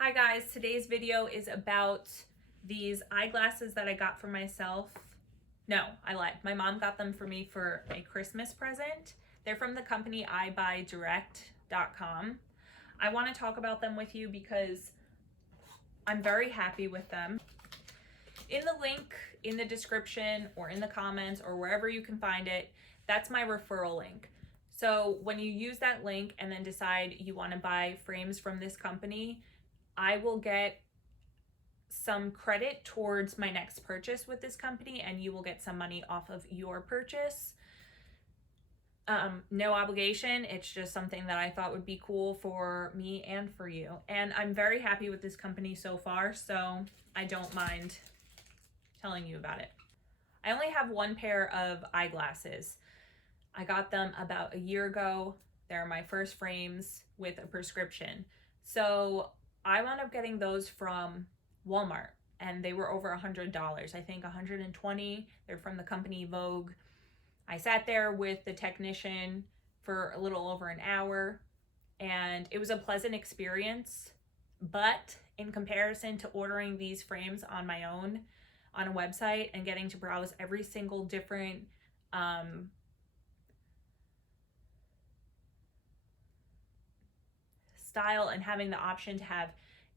Hi guys, today's video is about these eyeglasses that I got for myself. No, I lied. My mom got them for me for a Christmas present. They're from the company EyeBuyDirect.com. I want to talk about them with you because I'm very happy with them. In the link in the description or in the comments or wherever you can find it, that's my referral link. So when you use that link and then decide you want to buy frames from this company, I will get some credit towards my next purchase with this company, and you will get some money off of your purchase. No obligation. It's just something that I thought would be cool for me and for you. And I'm very happy with this company so far, so I don't mind telling you about it. I only have one pair of eyeglasses. I got them about a year ago. They're my first frames with a prescription. So I wound up getting those from Walmart, and they were over $100. I think $120. They're from the company Vogue. I sat there with the technician for a little over an hour, and it was a pleasant experience. But in comparison to ordering these frames on my own on a website and getting to browse every single different style and having the option to have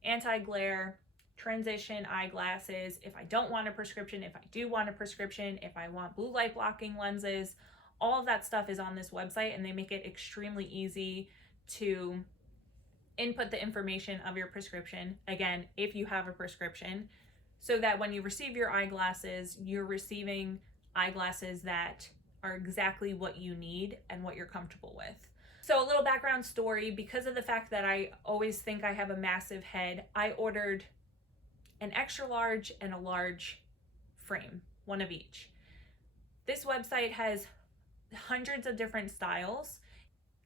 anti-glare, transition eyeglasses, if I don't want a prescription, if I do want a prescription, if I want blue light blocking lenses, all of that stuff is on this website, and they make it extremely easy to input the information of your prescription, again, if you have a prescription, so that when you receive your eyeglasses, you're receiving eyeglasses that are exactly what you need and what you're comfortable with. So a little background story, because of the fact that I always think I have a massive head, I ordered an extra large and a large frame, one of each. This website has hundreds of different styles.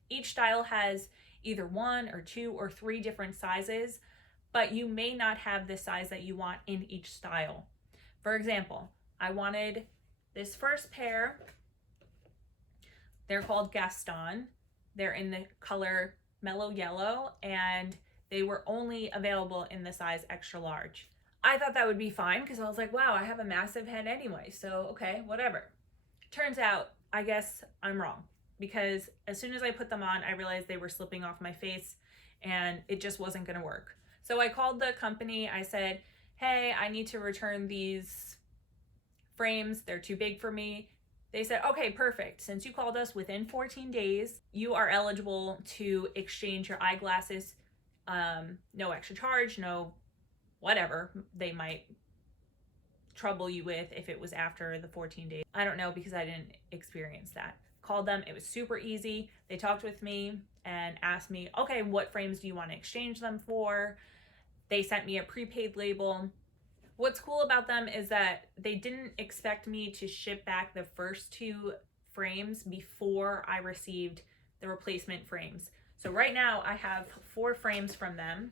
Each style has either one or two or three different sizes, but you may not have the size that you want in each style. For example, I wanted this first pair. They're called Gaston. They're in the color mellow yellow, and they were only available in the size extra large. I thought that would be fine because I was like, wow, I have a massive head anyway, so okay, whatever. Turns out, I guess I'm wrong, because as soon as I put them on, I realized they were slipping off my face and it just wasn't gonna work. So I called the company. I said, hey, I need to return these frames. They're too big for me. They said, okay, perfect. Since you called us within 14 days, you are eligible to exchange your eyeglasses. No extra charge, no whatever they might trouble you with if it was after the 14 days. I don't know, because I didn't experience that. Called them. It was super easy. They talked with me and asked me, okay, what frames do you want to exchange them for? They sent me a prepaid label. What's cool about them is that they didn't expect me to ship back the first two frames before I received the replacement frames. So right now I have 4 frames from them,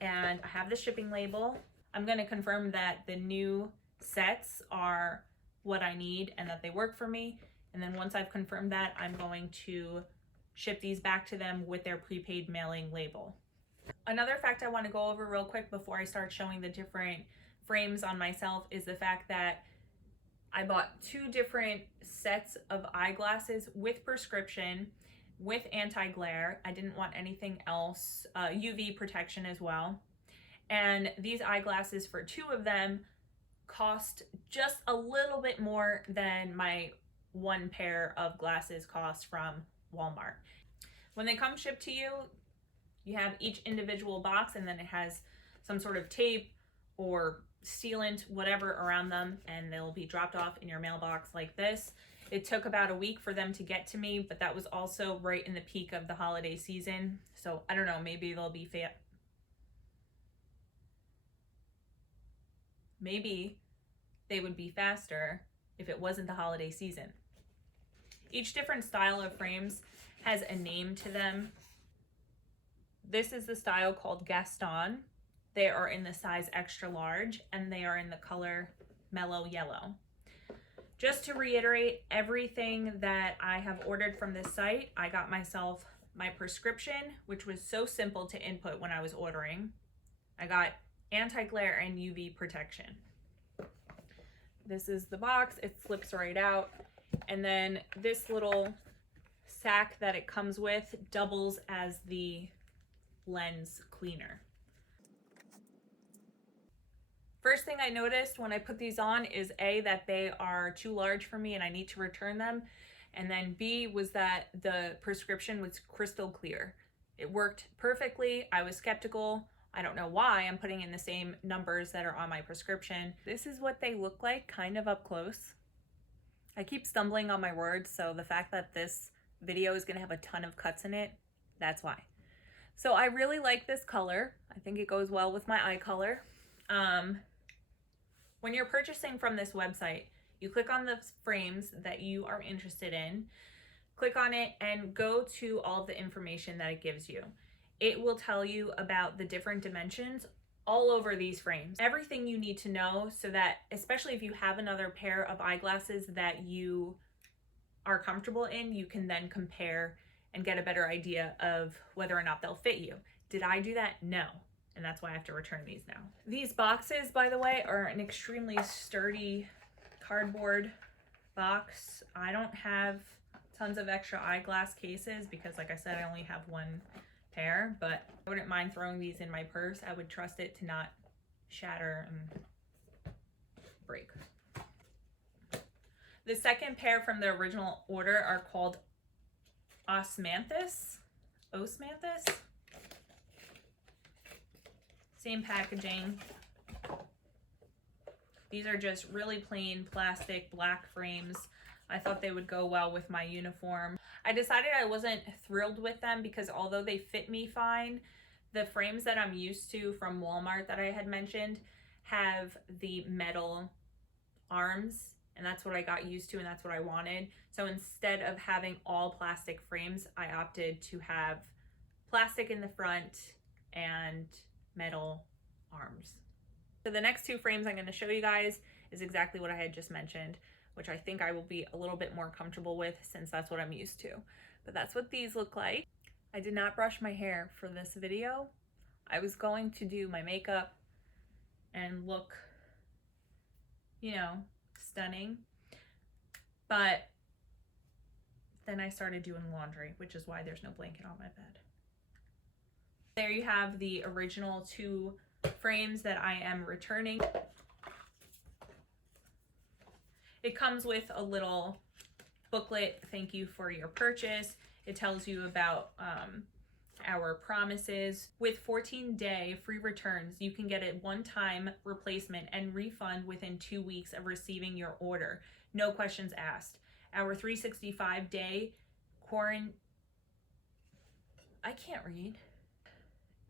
and I have the shipping label. I'm going to confirm that the new sets are what I need and that they work for me. And then once I've confirmed that, I'm going to ship these back to them with their prepaid mailing label. Another fact I want to go over real quick before I start showing the different frames on myself is the fact that I bought 2 different sets of eyeglasses with prescription, with anti-glare. I didn't want anything else, UV protection as well. And these eyeglasses, for 2 of them, cost just a little bit more than my 1 pair of glasses cost from Walmart. When they come shipped to you, you have each individual box, and then it has some sort of tape or sealant, whatever, around them, and they'll be dropped off in your mailbox like this. It took about a week for them to get to me, but that was also right in the peak of the holiday season. So I don't know, maybe they'll be maybe they would be faster if it wasn't the holiday season. Each different style of frames has a name to them. This is the style called Gaston. They are in the size extra large, and they are in the color mellow yellow. Just to reiterate, everything that I have ordered from this site, I got myself my prescription, which was so simple to input when I was ordering. I got anti-glare and UV protection. This is the box. It slips right out. And then this little sack that it comes with doubles as the lens cleaner. First thing I noticed when I put these on is A, that they are too large for me and I need to return them. And then B was that the prescription was crystal clear. It worked perfectly. I was skeptical. I don't know why I'm putting in the same numbers that are on my prescription. This is what they look like kind of up close. I keep stumbling on my words, so the fact that this video is gonna have a ton of cuts in it, that's why. So I really like this color. I think it goes well with my eye color. When you're purchasing from this website, you click on the frames that you are interested in, click on it and go to all of the information that it gives you. It will tell you about the different dimensions all over these frames. Everything you need to know so that, especially if you have another pair of eyeglasses that you are comfortable in, you can then compare and get a better idea of whether or not they'll fit you. Did I do that? No. And that's why I have to return these now. These boxes, by the way, are an extremely sturdy cardboard box. I don't have tons of extra eyeglass cases because, like I said, I only have one pair, but I wouldn't mind throwing these in my purse. I would trust it to not shatter and break. The second pair from the original order are called Osmanthus. Same packaging. These are just really plain plastic black frames. I thought they would go well with my uniform. I decided I wasn't thrilled with them because although they fit me fine, the frames that I'm used to from Walmart that I had mentioned have the metal arms, and that's what I got used to and that's what I wanted. So instead of having all plastic frames, I opted to have plastic in the front and metal arms. So the next two frames I'm going to show you guys is exactly what I had just mentioned, which I think I will be a little bit more comfortable with since that's what I'm used to. But that's what these look like. I did not brush my hair for this video. I was going to do my makeup and look, you know, stunning. But then I started doing laundry, which is why there's no blanket on my bed. There you have the original two frames that I am returning. It comes with a little booklet, thank you for your purchase. It tells you about our promises. With 14-day free returns, you can get a one-time replacement and refund within 2 weeks of receiving your order. No questions asked. Our 365-day I can't read.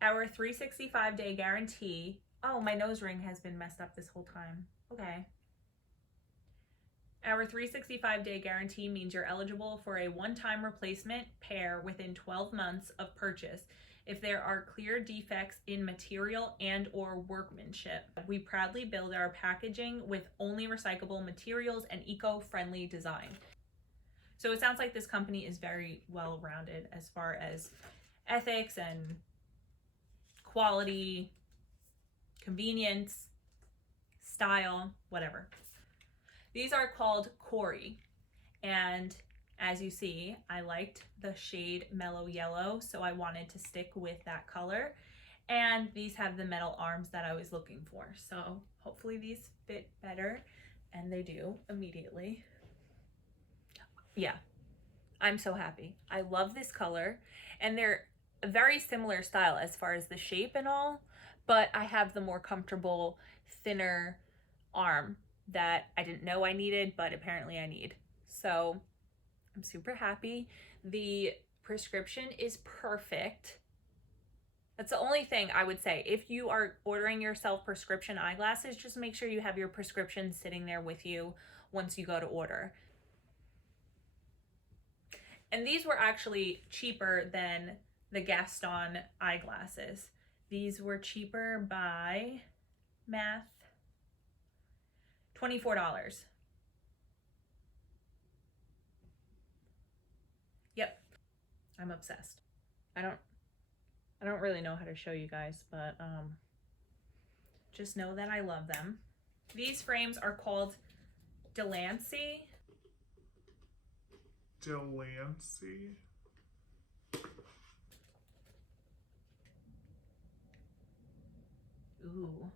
Our 365-day guarantee. Oh, my nose ring has been messed up this whole time. Okay. Our 365-day guarantee means you're eligible for a one-time replacement pair within 12 months of purchase if there are clear defects in material and or workmanship. We proudly build our packaging with only recyclable materials and eco-friendly design. So it sounds like this company is very well-rounded as far as ethics and quality, convenience, style, whatever. These are called Corey, and as you see, I liked the shade mellow yellow, so I wanted to stick with that color. And these have the metal arms that I was looking for, so hopefully these fit better, and they do immediately. Yeah, I'm so happy. I love this color, and they're a very similar style as far as the shape and all, but I have the more comfortable, thinner arm that I didn't know I needed, but apparently I need. So I'm super happy. The prescription is perfect. That's the only thing I would say. If you are ordering yourself prescription eyeglasses, just make sure you have your prescription sitting there with you once you go to order. And these were actually cheaper than the Gaston eyeglasses. These were cheaper by math, $24. Yep, I'm obsessed. I don't really know how to show you guys, but just know that I love them. These frames are called Delancey. Delancey. Ooh.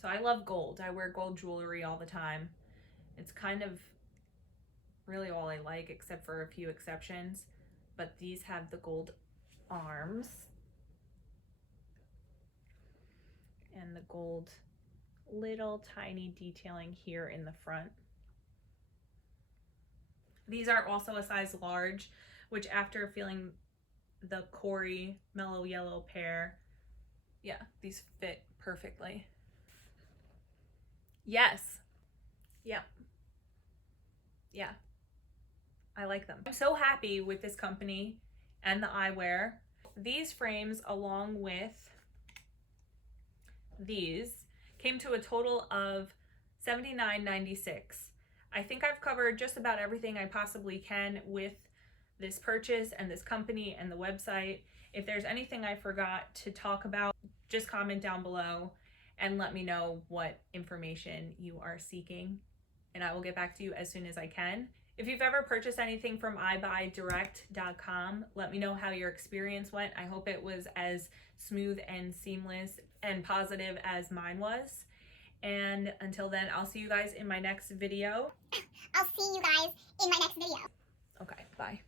So I love gold. I wear gold jewelry all the time. It's kind of really all I like, except for a few exceptions. But these have the gold arms and the gold little tiny detailing here in the front. These are also a size large, which after feeling the Corey mellow yellow pair, yeah, these fit perfectly. Yes. Yep. Yeah. I like them. I'm so happy with this company and the eyewear. These frames, along with these, came to a total of $79.96. I think I've covered just about everything I possibly can with this purchase and this company and the website. If there's anything I forgot to talk about, just comment down below and let me know what information you are seeking, and I will get back to you as soon as I can. If you've ever purchased anything from EyeBuyDirect.com, let me know how your experience went. I hope it was as smooth and seamless and positive as mine was. And until then, I'll see you guys in my next video. I'll see you guys in my next video. Okay, bye.